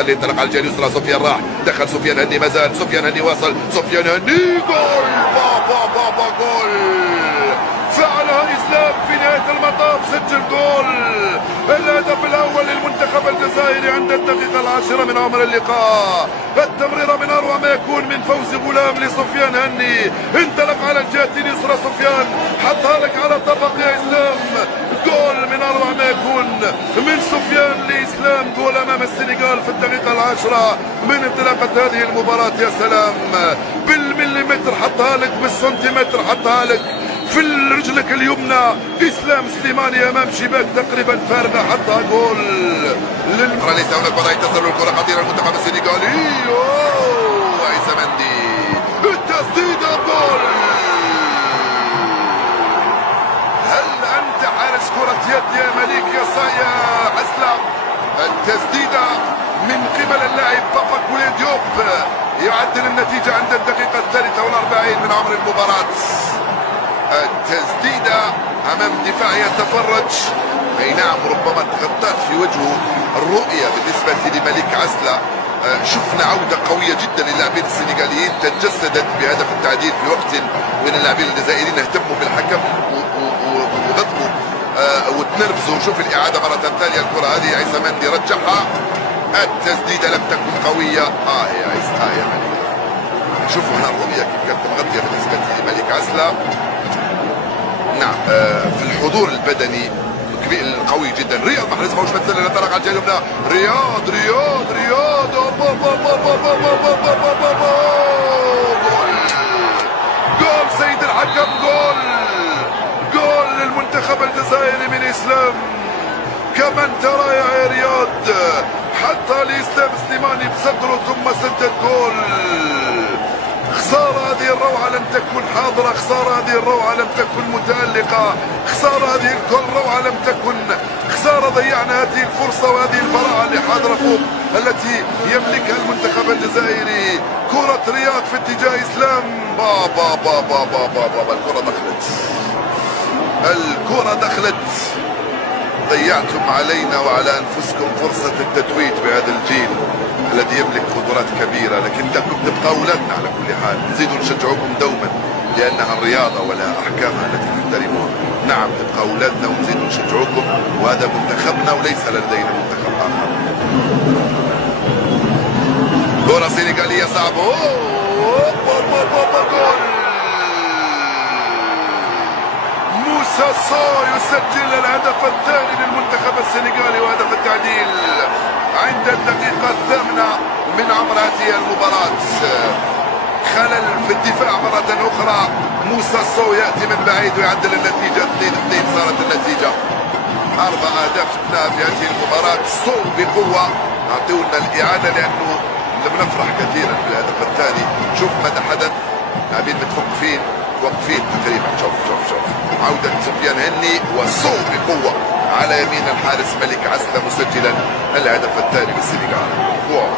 السنغال اللي انطلق على الجهه اليسرى. سفيان راح دخل سفيان هني، مازال سفيان هني واصل، سفيان هني جول بابا جول. فعلها اسلام في نهايه المطاف، سجل جول الهدف الاول للمنتخب الجزائري عند الدقيقه العاشره من عمر اللقاء. التمريره من اروع ما يكون من فوزي غلام لسفيان هني، انطلق على الجهه اليسرى سفيان، حطها لك على طبق يا اسلام. جول من اروع ما يكون من سفيان لاسلام، جول امام السنغال في الدقيقه العاشره من انطلاقه هذه المباراه. يا سلام، بالمليمتر حطها لك، بالسنتيمتر حطها لك في رجلك اليمنى. اسلام سليماني امام شباك تقريبا فارغه حطها جول ليس هناك وضع تسلل، الكره خطيره المنتخب السنغالي. عيسى مندي التسديده جول. هل انت حارس كره يد يا مليك يا عسلة؟ التسديده من قبل اللاعب بابا كولي ديوب يعدل النتيجه عند الدقيقه 43 من عمر المباراه. التسديدة أمام دفاع يتفرج، أي نعم ربما تغطت في وجهه الرؤية بالنسبة لمليك عسلة. شفنا عودة قوية جدا للاعبين السنغاليين تجسدت بهدف التعديل في وقت من اللاعبين الجزائريين اهتموا بالحكم وغضبوا وتنرفزوا. شوف الإعادة مرة ثانية، الكرة هذه عيسى مندي رجعها. التسديدة لم تكن قوية. يا عيسى يا مليك، شوفوا هنا الرؤية كيف كانت مغطية بالنسبة لمليك عسلة. نعم، في الحضور البدني القوي جدا. رياض محرز موش مثل انطلق على الجهه اليمنى. رياض جول سيد الحكم، جول للمنتخب الجزائري من اسلام. كمن ترى يا رياض، حتى لاسلام سليماني بصدره ثم سدد جول. خسارة هذه الروعة لم تكن حاضرة، خسارة هذه الروعة لم تكن متألقة، خسارة هذه الروعة لم تكن، خسارة ضيعنا هذه الفرصة وهذه البراعة اللي حاضرة فوق التي يملكها المنتخب الجزائري. كرة رياض في اتجاه اسلام، بابا الكرة دخلت. ضيعتم علينا وعلى انفسكم فرصة التتويج بهذا الجيل الذي يملك قدرات كبيرة، لكن تبقى اولادنا على كل حال. نزيدوا نشجعوكم دوما لانها الرياضة ولها احكامها التي تحترموها. نعم تبقى اولادنا ونزيدوا نشجعوكم، وهذا منتخبنا وليس لدينا منتخب اخر. كرة سنغالية صعبة. جول موسى سو يسجل الهدف الثاني للمنتخب السنغالي وهدف التعديل عند الدقيقة 8 من عمر هذه المباراة. خلل في الدفاع مرة أخرى، موسى سو يأتي من بعيد ويعدل النتيجة. 2-2 صارت النتيجة. 4 أهداف شفناها في هذه المباراة. سو بقوة. أعطونا الإعادة لأنه لم نفرح كثيرا بالهدف الثاني. شوف ماذا حدث، لاعبين متوقفين تقريبا. شوف عودة سفيان هني وسو بقوة على يمين الحارس مليك عسلة مسجلا الهدف الثاني للسنغال. واو.